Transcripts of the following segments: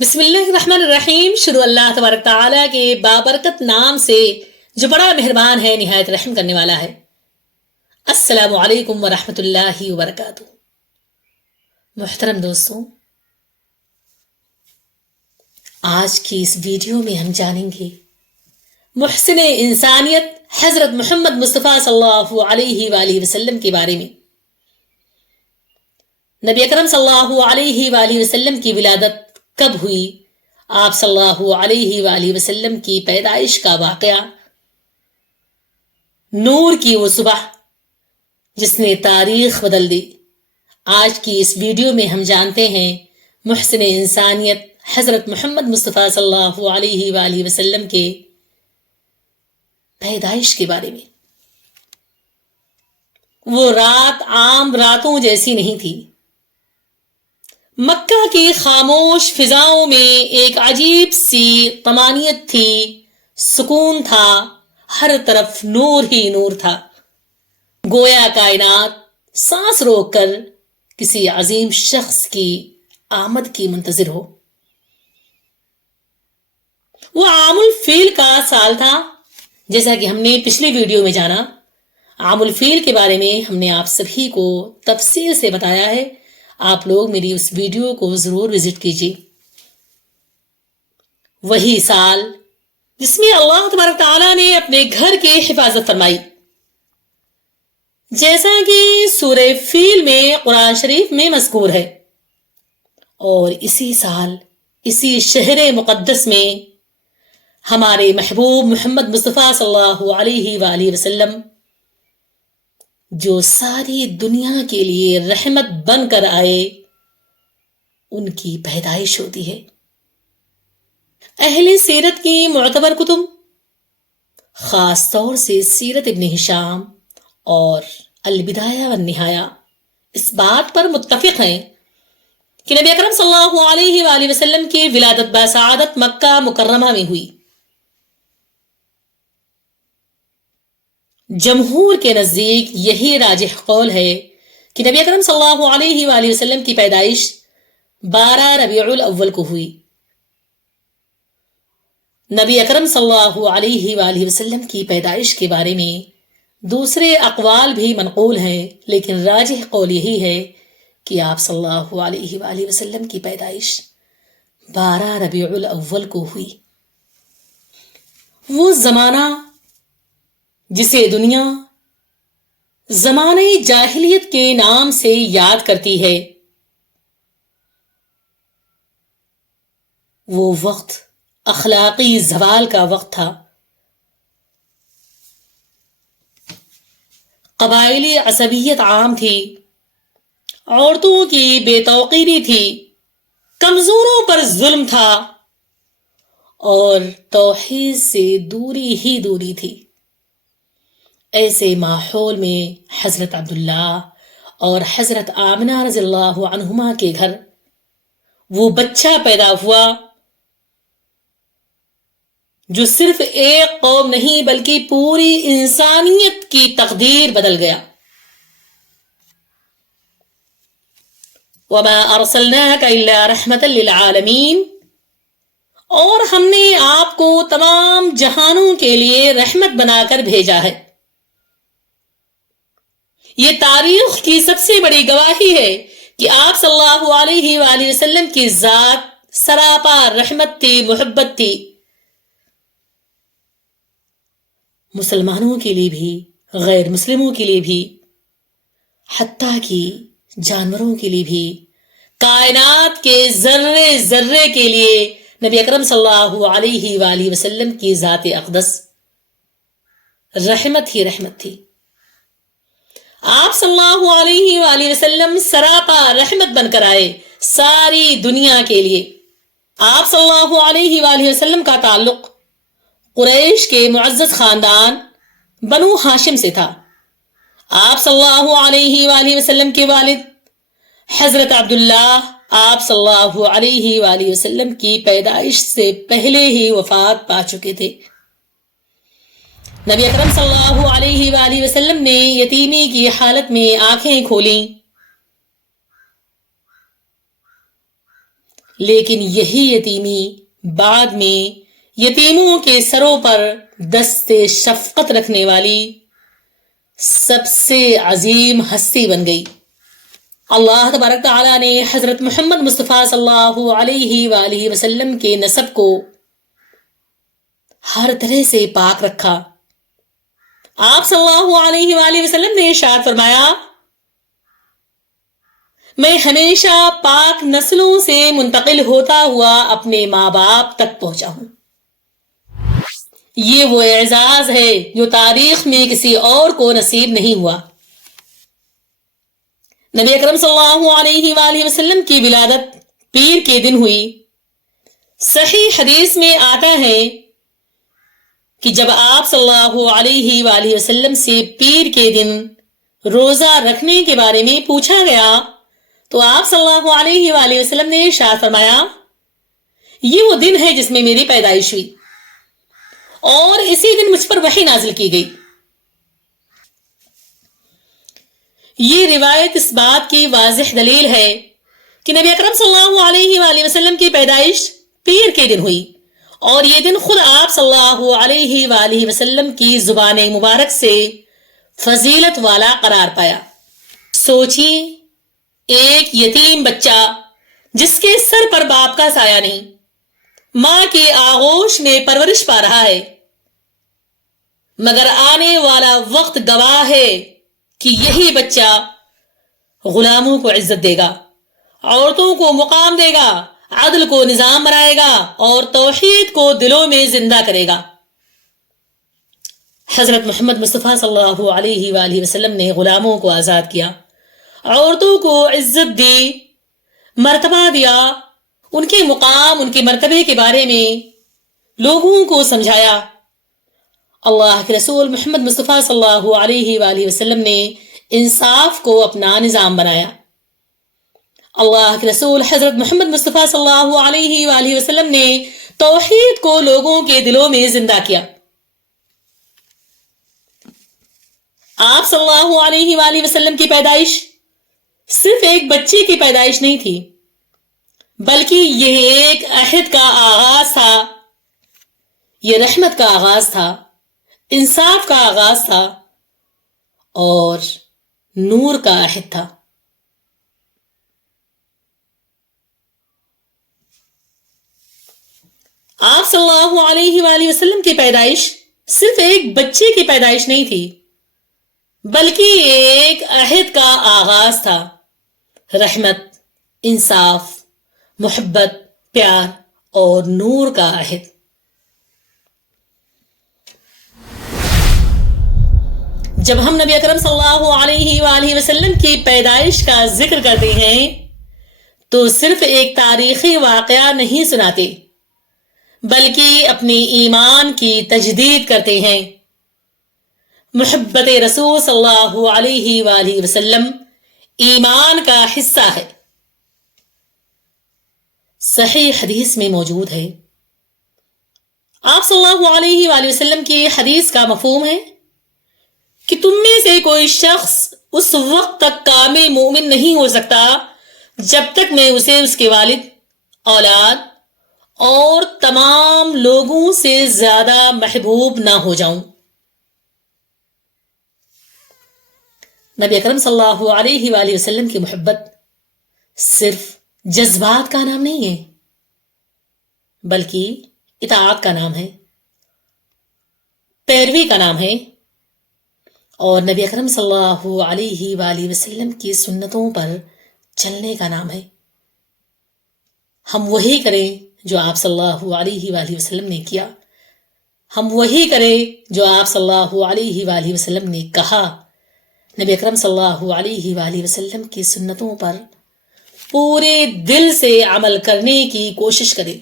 بسم اللہ الرحمن الرحیم. شروع اللہ تبارک تعالیٰ کے بابرکت نام سے جو بڑا مہربان ہے، نہایت رحم کرنے والا ہے. السلام علیکم ورحمۃ اللہ وبرکاتہ. محترم دوستوں، آج کی اس ویڈیو میں ہم جانیں گے محسن انسانیت حضرت محمد مصطفیٰ صلی اللہ علیہ وآلہ وسلم کے بارے میں. نبی اکرم صلی اللہ علیہ وآلہ وسلم کی ولادت کب ہوئی؟ آپ صلی اللہ علیہ وآلہ وسلم کی پیدائش کا واقعہ، نور کی وہ صبح جس نے تاریخ بدل دی. آج کی اس ویڈیو میں ہم جانتے ہیں محسن انسانیت حضرت محمد مصطفیٰ صلی اللہ علیہ وآلہ وسلم کے پیدائش کے بارے میں. وہ رات عام راتوں جیسی نہیں تھی. مکہ کی خاموش فضاؤں میں ایک عجیب سی طمانیت تھی، سکون تھا، ہر طرف نور ہی نور تھا. گویا کائنات سانس روک کر کسی عظیم شخص کی آمد کی منتظر ہو. وہ عام الفیل کا سال تھا. جیسا کہ ہم نے پچھلی ویڈیو میں جانا، عام الفیل کے بارے میں ہم نے آپ سبھی کو تفصیل سے بتایا ہے. آپ لوگ میری اس ویڈیو کو ضرور وزٹ کیجیے. وہی سال جس میں اللہ تبارک تعالیٰ نے اپنے گھر کی حفاظت فرمائی، جیسا کہ سورہ فیل میں قرآن شریف میں مذکور ہے. اور اسی سال اسی شہر مقدس میں ہمارے محبوب محمد مصطفیٰ صلی اللہ علیہ وآلہ وسلم، جو ساری دنیا کے لیے رحمت بن کر آئے، ان کی پیدائش ہوتی ہے. اہل سیرت کی معتبر کتب، خاص طور سے سیرت ابن ہشام اور البدایہ والنہایہ، اس بات پر متفق ہیں کہ نبی اکرم صلی اللہ علیہ وآلہ وسلم کی ولادت بسعادت مکہ مکرمہ میں ہوئی. جمہور کے نزدیک یہی راجح قول ہے کہ نبی اکرم صلی اللہ علیہ وآلہ وسلم کی پیدائش 12 ربیع الاول کو ہوئی. نبی اکرم صلی اللہ علیہ وآلہ وسلم کی پیدائش کے بارے میں دوسرے اقوال بھی منقول ہیں، لیکن راجح قول یہی ہے کہ آپ صلی اللہ علیہ وآلہ وسلم کی پیدائش 12 ربیع الاول کو ہوئی. وہ زمانہ جسے دنیا زمانہ جاہلیت کے نام سے یاد کرتی ہے، وہ وقت اخلاقی زوال کا وقت تھا. قبائلی عصبیت عام تھی، عورتوں کی بے توقیری تھی، کمزوروں پر ظلم تھا، اور توحید سے دوری ہی دوری تھی. ایسے ماحول میں حضرت عبداللہ اور حضرت آمنہ رضی اللہ عنہما کے گھر وہ بچہ پیدا ہوا جو صرف ایک قوم نہیں بلکہ پوری انسانیت کی تقدیر بدل گیا. وَمَا أَرْسَلْنَاكَ إِلَّا رَحْمَةً لِلْعَالَمِينَ، اور ہم نے آپ کو تمام جہانوں کے لیے رحمت بنا کر بھیجا ہے. یہ تاریخ کی سب سے بڑی گواہی ہے کہ آپ صلی اللہ علیہ وآلہ وسلم کی ذات سراپا رحمت تھی، محبت تھی. مسلمانوں کے لیے بھی، غیر مسلموں کے لیے بھی، حتیٰ کہ جانوروں کے لیے بھی، کائنات کے ذرے ذرے کے لیے نبی اکرم صلی اللہ علیہ وآلہ وسلم کی ذات اقدس رحمت ہی رحمت تھی. آپ صلی اللہ علیہ وآلہ وسلم سراپا رحمت بن کر آئے ساری دنیا کے لیے. آپ صلی اللہ علیہ وآلہ وسلم کا تعلق قریش کے معزز خاندان بنو ہاشم سے تھا. آپ صلی اللہ علیہ وآلہ وسلم کے والد حضرت عبداللہ آپ صلی اللہ علیہ وآلہ وسلم کی پیدائش سے پہلے ہی وفات پا چکے تھے. نبی اکرم صلی اللہ علیہ وآلہ وسلم نے یتیمی کی حالت میں آنکھیں کھولیں. لیکن یہی یتیمی بعد میں یتیموں کے سروں پر دست شفقت رکھنے والی سب سے عظیم ہستی بن گئی۔ اللہ تبارک تعالیٰ نے حضرت محمد مصطفیٰ صلی اللہ علیہ وآلہ وسلم کے نسب کو ہر طرح سے پاک رکھا۔ آپ صلی اللہ علیہ وآلہ وسلم نے ارشاد فرمایا، میں ہمیشہ پاک نسلوں سے منتقل ہوتا ہوا اپنے ماں باپ تک پہنچا ہوں۔ یہ وہ اعزاز ہے جو تاریخ میں کسی اور کو نصیب نہیں ہوا۔ نبی اکرم صلی اللہ علیہ وآلہ وسلم کی ولادت پیر کے دن ہوئی۔ صحیح حدیث میں آتا ہے کہ جب آپ صلی اللہ علیہ وآلہ وسلم سے پیر کے دن روزہ رکھنے کے بارے میں پوچھا گیا تو آپ صلی اللہ علیہ وآلہ وسلم نے ارشاد فرمایا، یہ وہ دن ہے جس میں میری پیدائش ہوئی اور اسی دن مجھ پر وحی نازل کی گئی۔ یہ روایت اس بات کی واضح دلیل ہے کہ نبی اکرم صلی اللہ علیہ وآلہ وسلم کی پیدائش پیر کے دن ہوئی اور یہ دن خود آپ صلی اللہ علیہ وآلہ وسلم کی زبان مبارک سے فضیلت والا قرار پایا۔ سوچیے، ایک یتیم بچہ جس کے سر پر باپ کا سایہ نہیں، ماں کے آغوش میں پرورش پا رہا ہے، مگر آنے والا وقت گواہ ہے کہ یہی بچہ غلاموں کو عزت دے گا، عورتوں کو مقام دے گا، عدل کو نظام بنائے گا اور توحید کو دلوں میں زندہ کرے گا۔ حضرت محمد مصطفیٰ صلی اللہ علیہ وآلہ وسلم نے غلاموں کو آزاد کیا، عورتوں کو عزت دی، مرتبہ دیا، ان کے مقام، ان کے مرتبے کے بارے میں لوگوں کو سمجھایا۔ اللہ کے رسول محمد مصطفیٰ صلی اللہ علیہ وآلہ وسلم نے انصاف کو اپنا نظام بنایا۔ اللہ کے رسول حضرت محمد مصطفیٰ صلی اللہ علیہ وآلہ وسلم نے توحید کو لوگوں کے دلوں میں زندہ کیا۔ آپ صلی اللہ علیہ وآلہ وسلم کی پیدائش صرف ایک بچے کی پیدائش نہیں تھی، بلکہ یہ ایک عہد کا آغاز تھا، یہ رحمت کا آغاز تھا، انصاف کا آغاز تھا اور نور کا عہد تھا۔ آپ صلی اللہ علیہ وآلہ وسلم کی پیدائش صرف ایک بچے کی پیدائش نہیں تھی، بلکہ ایک عہد کا آغاز تھا، رحمت، انصاف، محبت، پیار اور نور کا عہد۔ جب ہم نبی اکرم صلی اللہ علیہ وآلہ وسلم کی پیدائش کا ذکر کرتے ہیں تو صرف ایک تاریخی واقعہ نہیں سناتے، بلکہ اپنے ایمان کی تجدید کرتے ہیں۔ محبت رسول صلی اللہ علیہ وآلہ وسلم ایمان کا حصہ ہے۔ صحیح حدیث میں موجود ہے، آپ صلی اللہ علیہ وآلہ وسلم کی حدیث کا مفہوم ہے کہ تم میں سے کوئی شخص اس وقت تک کامل مومن نہیں ہو سکتا جب تک میں اسے اس کے والد، اولاد اور تمام لوگوں سے زیادہ محبوب نہ ہو جاؤں۔ نبی اکرم صلی اللہ علیہ وآلہ وسلم کی محبت صرف جذبات کا نام نہیں ہے، بلکہ اطاعت کا نام ہے، پیروی کا نام ہے، اور نبی اکرم صلی اللہ علیہ وآلہ وسلم کی سنتوں پر چلنے کا نام ہے۔ ہم وہی کریں جو آپ صلی اللہ علیہ وآلہ وسلم نے کیا، ہم وہی کریں جو آپ صلی اللہ علیہ وآلہ وسلم نے کہا۔ نبی اکرم صلی اللہ علیہ وآلہ وسلم کی سنتوں پر پورے دل سے عمل کرنے کی کوشش کریں۔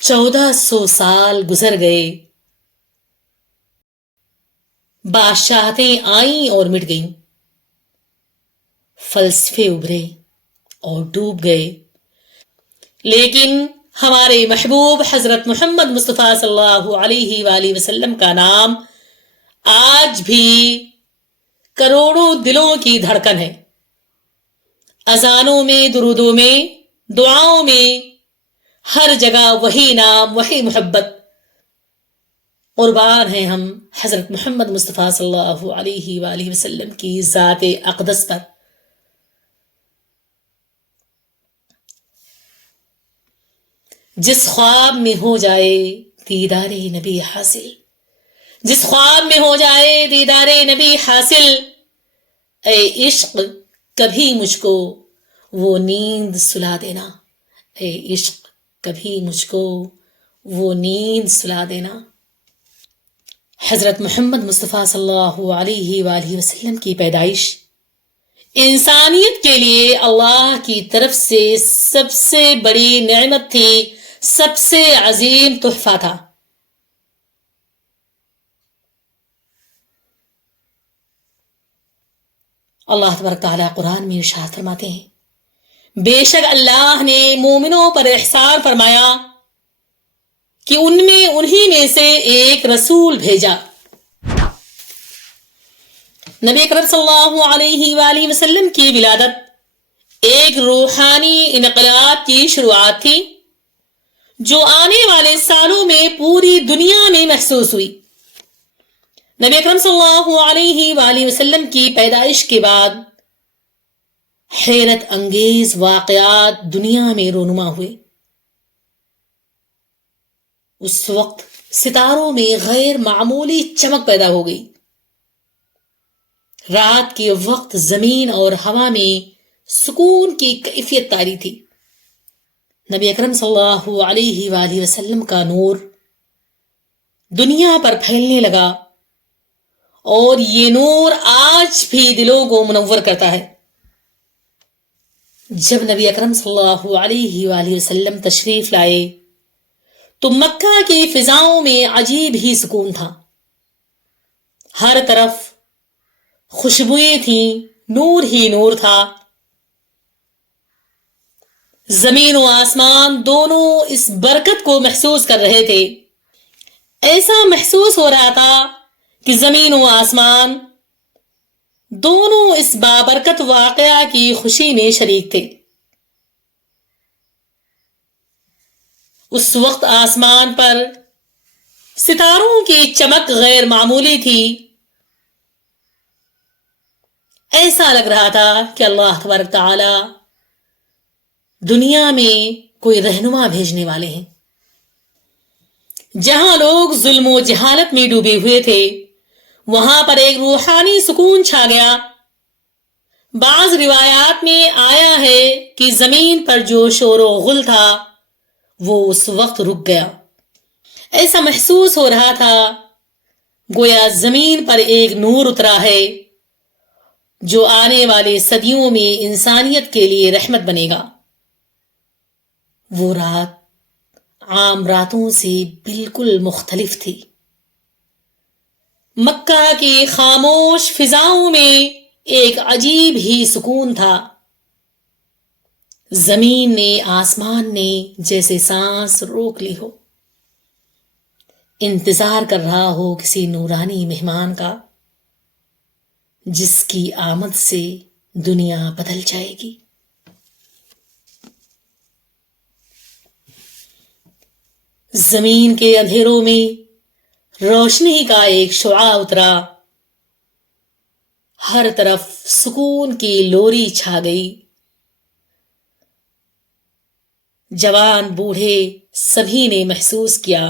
1400 سال گزر گئے، بادشاہتیں آئیں اور مٹ گئیں، فلسفے ابھرے اور ڈوب گئے، لیکن ہمارے محبوب حضرت محمد مصطفیٰ صلی اللہ علیہ وآلہ وسلم کا نام آج بھی کروڑوں دلوں کی دھڑکن ہے۔ اذانوں میں، درودوں میں دعاؤں میں ہر جگہ وہی نام، وہی محبت. قربان ہیں ہم حضرت محمد مصطفیٰ صلی اللہ علیہ وآلہ وسلم کی ذات اقدس پر. جس خواب میں ہو جائے دیدار نبی حاصل، جس خواب میں ہو جائے دیدار نبی حاصل، اے عشق کبھی مجھ کو وہ نیند سلا دینا، اے عشق کبھی مجھ کو وہ نیند سلا دینا. حضرت محمد مصطفیٰ صلی اللہ علیہ وآلہ وسلم کی پیدائش انسانیت کے لیے اللہ کی طرف سے سب سے بڑی نعمت تھی، سب سے عظیم تحفہ تھا. اللہ تبارک تعالیٰ قرآن میں ارشاد فرماتے ہیں، بے شک اللہ نے مومنوں پر احسان فرمایا کہ ان میں انہی میں سے ایک رسول بھیجا. نبی اکرم صلی اللہ علیہ وآلہ وسلم کی ولادت ایک روحانی انقلاب کی شروعات تھی جو آنے والے سالوں میں پوری دنیا میں محسوس ہوئی. نبی اکرم صلی اللہ علیہ وآلہ وسلم کی پیدائش کے بعد حیرت انگیز واقعات دنیا میں رونما ہوئے. اس وقت ستاروں میں غیر معمولی چمک پیدا ہو گئی. رات کے وقت زمین اور ہوا میں سکون کی کیفیت طاری تھی. نبی اکرم صلی اللہ علیہ وآلہ وسلم کا نور دنیا پر پھیلنے لگا اور یہ نور آج بھی دلوں کو منور کرتا ہے. جب نبی اکرم صلی اللہ علیہ وآلہ وسلم تشریف لائے تو مکہ کی فضاؤں میں عجیب ہی سکون تھا. ہر طرف خوشبوئیں تھیں، نور ہی نور تھا. زمین و آسمان دونوں اس برکت کو محسوس کر رہے تھے. ایسا محسوس ہو رہا تھا کہ زمین و آسمان دونوں اس بابرکت واقعہ کی خوشی میں شریک تھے. اس وقت آسمان پر ستاروں کی چمک غیر معمولی تھی. ایسا لگ رہا تھا کہ اللہ تبارک تعالی دنیا میں کوئی رہنما بھیجنے والے ہیں. جہاں لوگ ظلم و جہالت میں ڈوبے ہوئے تھے وہاں پر ایک روحانی سکون چھا گیا. بعض روایات میں آیا ہے کہ زمین پر جو شور و غل تھا وہ اس وقت رک گیا. ایسا محسوس ہو رہا تھا گویا زمین پر ایک نور اترا ہے جو آنے والے صدیوں میں انسانیت کے لیے رحمت بنے گا. وہ رات عام راتوں سے بالکل مختلف تھی. مکہ کی خاموش فضاؤں میں ایک عجیب ہی سکون تھا. زمین نے، آسمان نے جیسے سانس روک لی ہو، انتظار کر رہا ہو کسی نورانی مہمان کا جس کی آمد سے دنیا بدل جائے گی. زمین کے اندھیروں میں روشنی کا ایک شعاع اترا. ہر طرف سکون کی لوری چھا گئی. جوان بوڑھے سبھی نے محسوس کیا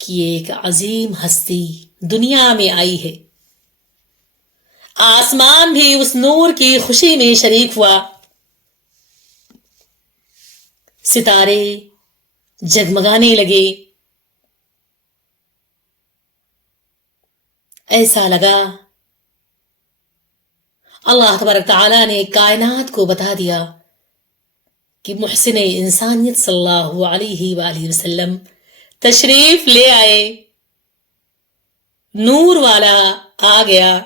کہ ایک عظیم ہستی دنیا میں آئی ہے. آسمان بھی اس نور کی خوشی میں شریک ہوا. ستارے جگمگانے لگے. ایسا لگا اللہ تبارک تعالیٰ نے کائنات کو بتا دیا کہ محسن انسانیت صلی اللہ علیہ وآلہ وسلم تشریف لے آئے. نور والا آ گیا.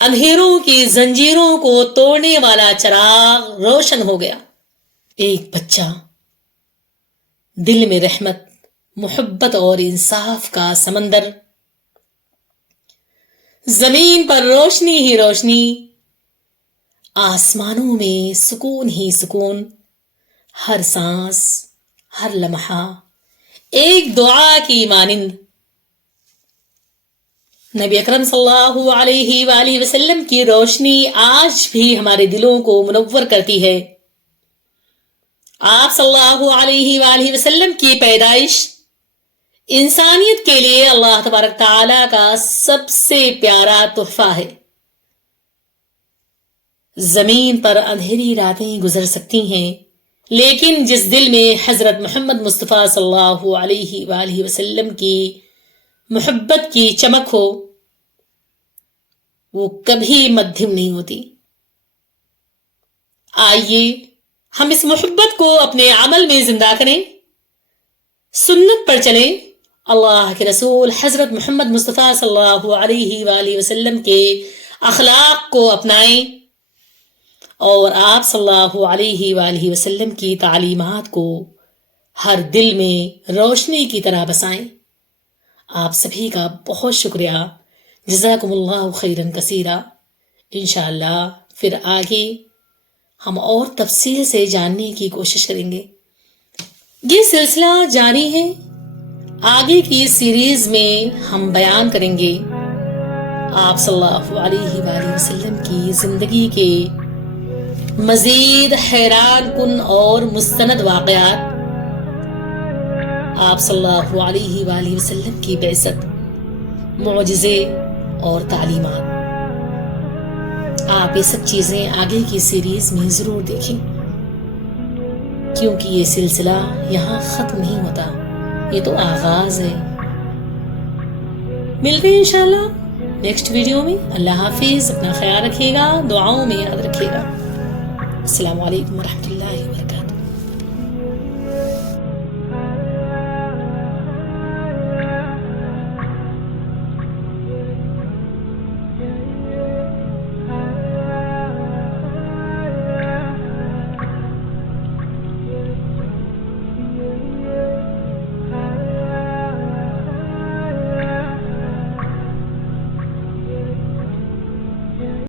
اندھیروں کی زنجیروں کو توڑنے والا چراغ روشن ہو گیا. ایک بچہ دل میں رحمت، محبت اور انصاف کا سمندر. زمین پر روشنی ہی روشنی، آسمانوں میں سکون ہی سکون. ہر سانس، ہر لمحہ ایک دعا کی مانند نبی اکرم صلی اللہ علیہ وآلہ وسلم کی روشنی آج بھی ہمارے دلوں کو منور کرتی ہے۔ آپ صلی اللہ علیہ وآلہ وسلم کی پیدائش انسانیت کے لیے اللہ تبارک تعالیٰ کا سب سے پیارا تحفہ ہے۔ زمین پر اندھیری راتیں گزر سکتی ہیں، لیکن جس دل میں حضرت محمد مصطفیٰ صلی اللہ علیہ وآلہ وسلم کی محبت کی چمک ہو، وہ کبھی مدھم نہیں ہوتی۔ آئیے ہم اس محبت کو اپنے عمل میں زندہ کریں، سنت پر چلیں، اللہ کے رسول حضرت محمد مصطفیٰ صلی اللہ علیہ وآلہ وسلم کے اخلاق کو اپنائیں اور آپ صلی اللہ علیہ وآلہ وسلم کی تعلیمات کو ہر دل میں روشنی کی طرح بسائیں۔ آپ سبھی کا بہت شکریہ، جزاکم اللہ خیرا کثیرا۔ انشاءاللہ پھر آگے ہم اور تفصیل سے جاننے کی کوشش کریں گے۔ یہ سلسلہ جاری ہے، آگے کی سیریز میں ہم بیان کریں گے آپ صلی اللہ علیہ وآلہ وسلم کی زندگی کے مزید حیران کن اور مستند واقعات، آپ صلی اللہ علیہ وآلہ وسلم کی بعثت، معجزے اور تعلیمات۔ آپ یہ سب چیزیں آگے کی سیریز میں ضرور دیکھیں، کیونکہ یہ سلسلہ یہاں ختم نہیں ہوتا، یہ تو آغاز ہے۔ ملتے ہیں انشاءاللہ نیکسٹ ویڈیو میں۔ اللہ حافظ، اپنا خیال رکھیے گا، دعاؤں میں یاد رکھیے گا۔ السلام علیکم ورحمۃ اللہ